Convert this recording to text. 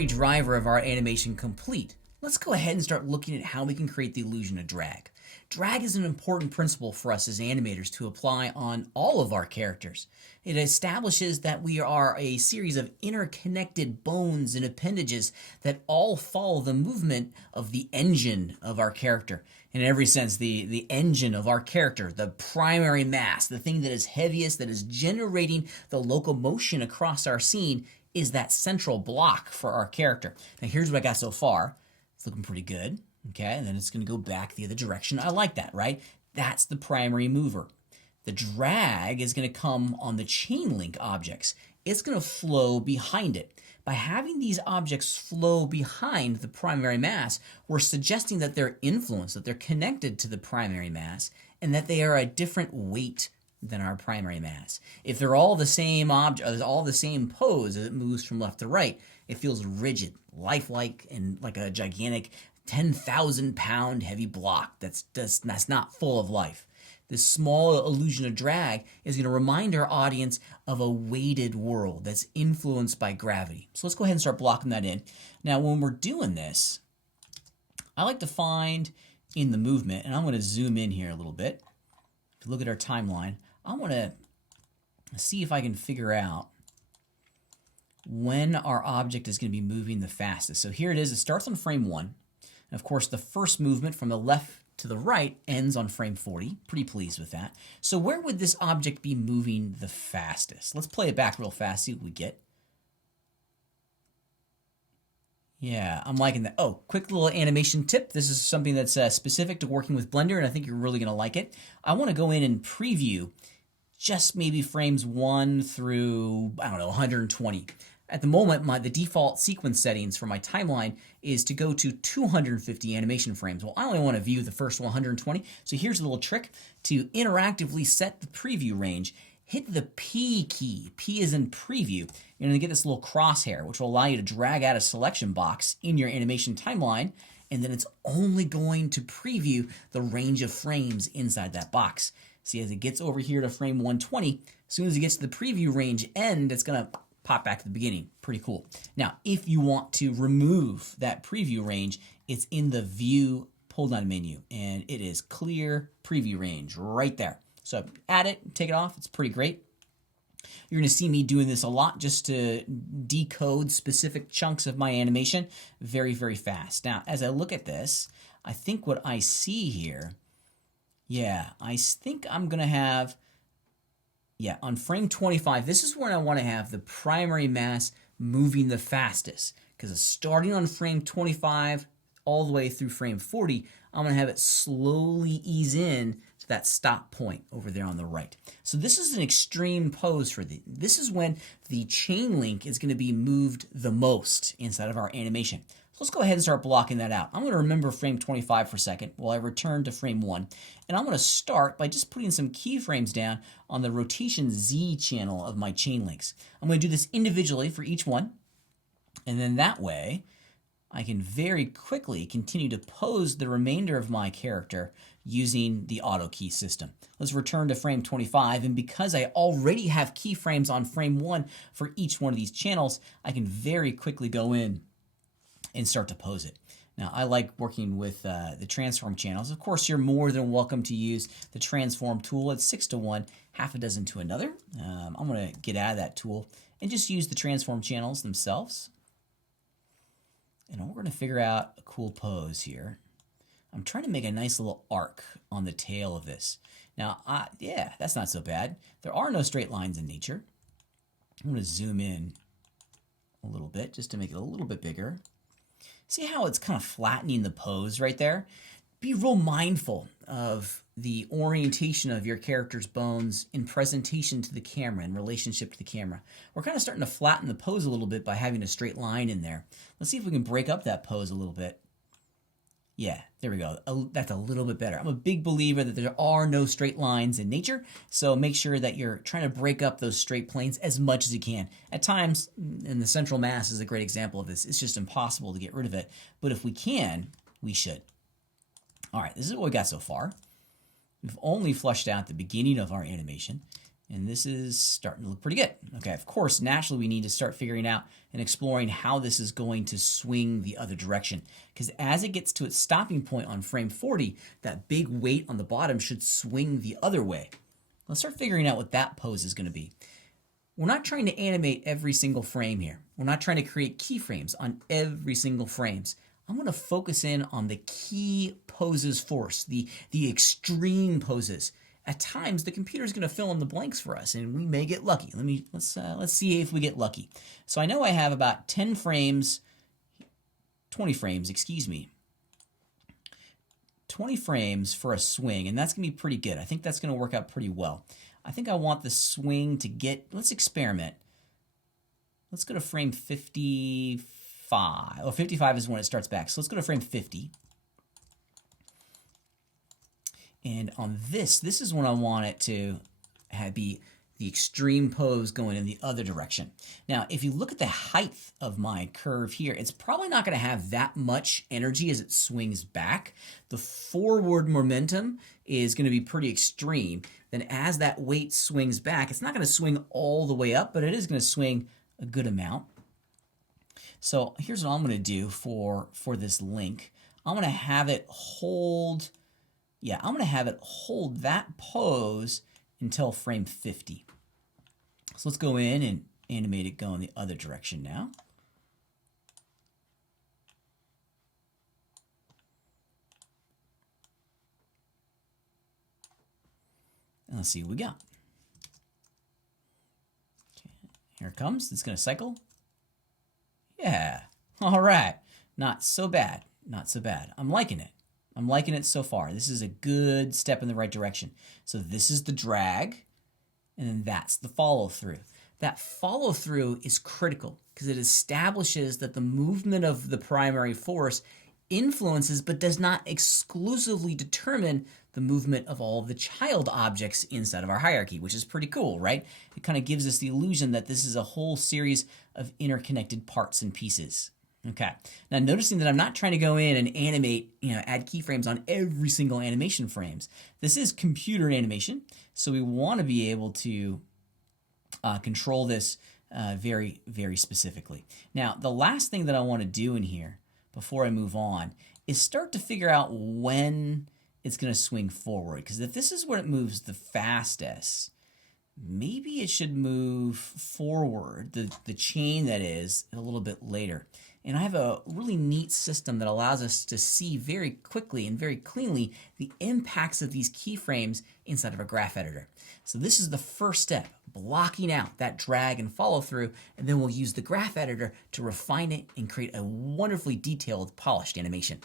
primary driver of our animation complete, let's go ahead and start looking at how we can create the illusion of drag. Drag is an important principle for us as animators to apply on all of our characters. It establishes that we are a series of interconnected bones and appendages that all follow the movement of the engine of our character. In every sense, the engine of our character, the primary mass, the thing that is heaviest, that is generating the locomotion across our scene, is that central block for our character. Now here's what I got so far. It's looking pretty good. Okay, and then it's going to go back the other direction. I like that, right? That's the primary mover. The drag is going to come on the chain link objects. It's going to flow behind it. By having these objects flow behind the primary mass, we're suggesting that they're influenced, that they're connected to the primary mass, and that they are a different weight than our primary mass. If they're all the same object, all the same pose as it moves from left to right, it feels rigid, lifelike, and like a gigantic 10,000-pound heavy block that's not full of life. This small illusion of drag is going to remind our audience of a weighted world that's influenced by gravity. So let's go ahead and start blocking that in. Now, when we're doing this, I like to find in the movement, and I'm going to zoom in here a little bit. If you look at our timeline, I want to see if I can figure out when our object is going to be moving the fastest. So here it is. It starts on frame 1. And of course, the first movement from the left to the right ends on frame 40. Pretty pleased with that. So where would this object be moving the fastest? Let's play it back real fast, see what we get. Yeah, I'm liking that. Oh, quick little animation tip. This is something that's specific to working with Blender, and I think you're really going to like it. I want to go in and preview just maybe frames 1 through, I don't know, 120. At the moment, the default sequence settings for my timeline is to go to 250 animation frames. Well, I only want to view the first 120, so here's a little trick. To interactively set the preview range, hit the P key. P is in preview. You're going to get this little crosshair, which will allow you to drag out a selection box in your animation timeline, and then it's only going to preview the range of frames inside that box. See, as it gets over here to frame 120, as soon as it gets to the preview range end, it's going to pop back to the beginning. Pretty cool. Now, if you want to remove that preview range, it's in the View pull-down menu, and it is Clear Preview Range right there. So add it, take it off. It's pretty great. You're going to see me doing this a lot just to decode specific chunks of my animation very, very fast. Now, as I look at this, I think what I see here, yeah, I think I'm going to have, yeah, on frame 25, this is where I want to have the primary mass moving the fastest. Because starting on frame 25 all the way through frame 40, I'm going to have it slowly ease in to that stop point over there on the right. So this is an extreme pose for this is when the chain link is going to be moved the most inside of our animation. So let's go ahead and start blocking that out. I'm going to remember frame 25 for a second while I return to frame 1. And I'm going to start by just putting some keyframes down on the rotation Z channel of my chain links. I'm going to do this individually for each one. And then that way, I can very quickly continue to pose the remainder of my character using the auto key system. Let's return to frame 25, and because I already have keyframes on frame 1 for each one of these channels, I can very quickly go in and start to pose it. Now, I like working with the transform channels. Of course, you're more than welcome to use the transform tool. It's 6 to 1, half a dozen to another. I'm going to get out of that tool and just use the transform channels themselves. And we're going to figure out a cool pose here. I'm trying to make a nice little arc on the tail of this. Now, yeah, that's not so bad. There are no straight lines in nature. I'm going to zoom in a little bit just to make it a little bit bigger. See how it's kind of flattening the pose right there? Be real mindful of the orientation of your character's bones in presentation to the camera, in relationship to the camera. We're kind of starting to flatten the pose a little bit by having a straight line in there. Let's see if we can break up that pose a little bit. Yeah, there we go. That's a little bit better. I'm a big believer that there are no straight lines in nature, so make sure that you're trying to break up those straight planes as much as you can. At times, and the central mass is a great example of this, it's just impossible to get rid of it. But if we can, we should. All right, this is what we got so far. We've only flushed out the beginning of our animation. And this is starting to look pretty good. Okay, of course, naturally we need to start figuring out and exploring how this is going to swing the other direction. Because as it gets to its stopping point on frame 40, that big weight on the bottom should swing the other way. Let's start figuring out what that pose is going to be. We're not trying to animate every single frame here. We're not trying to create keyframes on every single frames. I'm going to focus in on the key poses first, the extreme poses. At times, the computer is going to fill in the blanks for us, and we may get lucky. Let's see if we get lucky. So I know I have about 10 frames, 20 frames, excuse me. 20 frames for a swing, and that's going to be pretty good. I think that's going to work out pretty well. I think I want the swing to get, let's experiment. Let's go to frame 55. Oh, 55 is when it starts back. So let's go to frame 50. And on this is when I want it to be the extreme pose going in the other direction. Now, if you look at the height of my curve here, it's probably not going to have that much energy as it swings back. The forward momentum is going to be pretty extreme. Then as that weight swings back, it's not going to swing all the way up, but it is going to swing a good amount. So here's what I'm going to do for this link. I'm going to have it hold... Yeah, I'm going to have it hold that pose until frame 50. So let's go in and animate it going the other direction now. And let's see what we got. Okay, here it comes. It's going to cycle. Yeah. All right. Not so bad. Not so bad. I'm liking it. I'm liking it so far. This is a good step in the right direction. So this is the drag, and then that's the follow-through. That follow-through is critical because it establishes that the movement of the primary force influences but does not exclusively determine the movement of all of the child objects inside of our hierarchy, which is pretty cool, right? It kind of gives us the illusion that this is a whole series of interconnected parts and pieces. Okay, now noticing that I'm not trying to go in and animate, add keyframes on every single animation frames. This is computer animation, so we want to be able to control this very, very specifically. Now, the last thing that I want to do in here before I move on is start to figure out when it's going to swing forward. Because if this is where it moves the fastest, maybe it should move forward, the chain that is, a little bit later. And I have a really neat system that allows us to see very quickly and very cleanly the impacts of these keyframes inside of a graph editor. So this is the first step, blocking out that drag and follow through, and then we'll use the graph editor to refine it and create a wonderfully detailed, polished animation.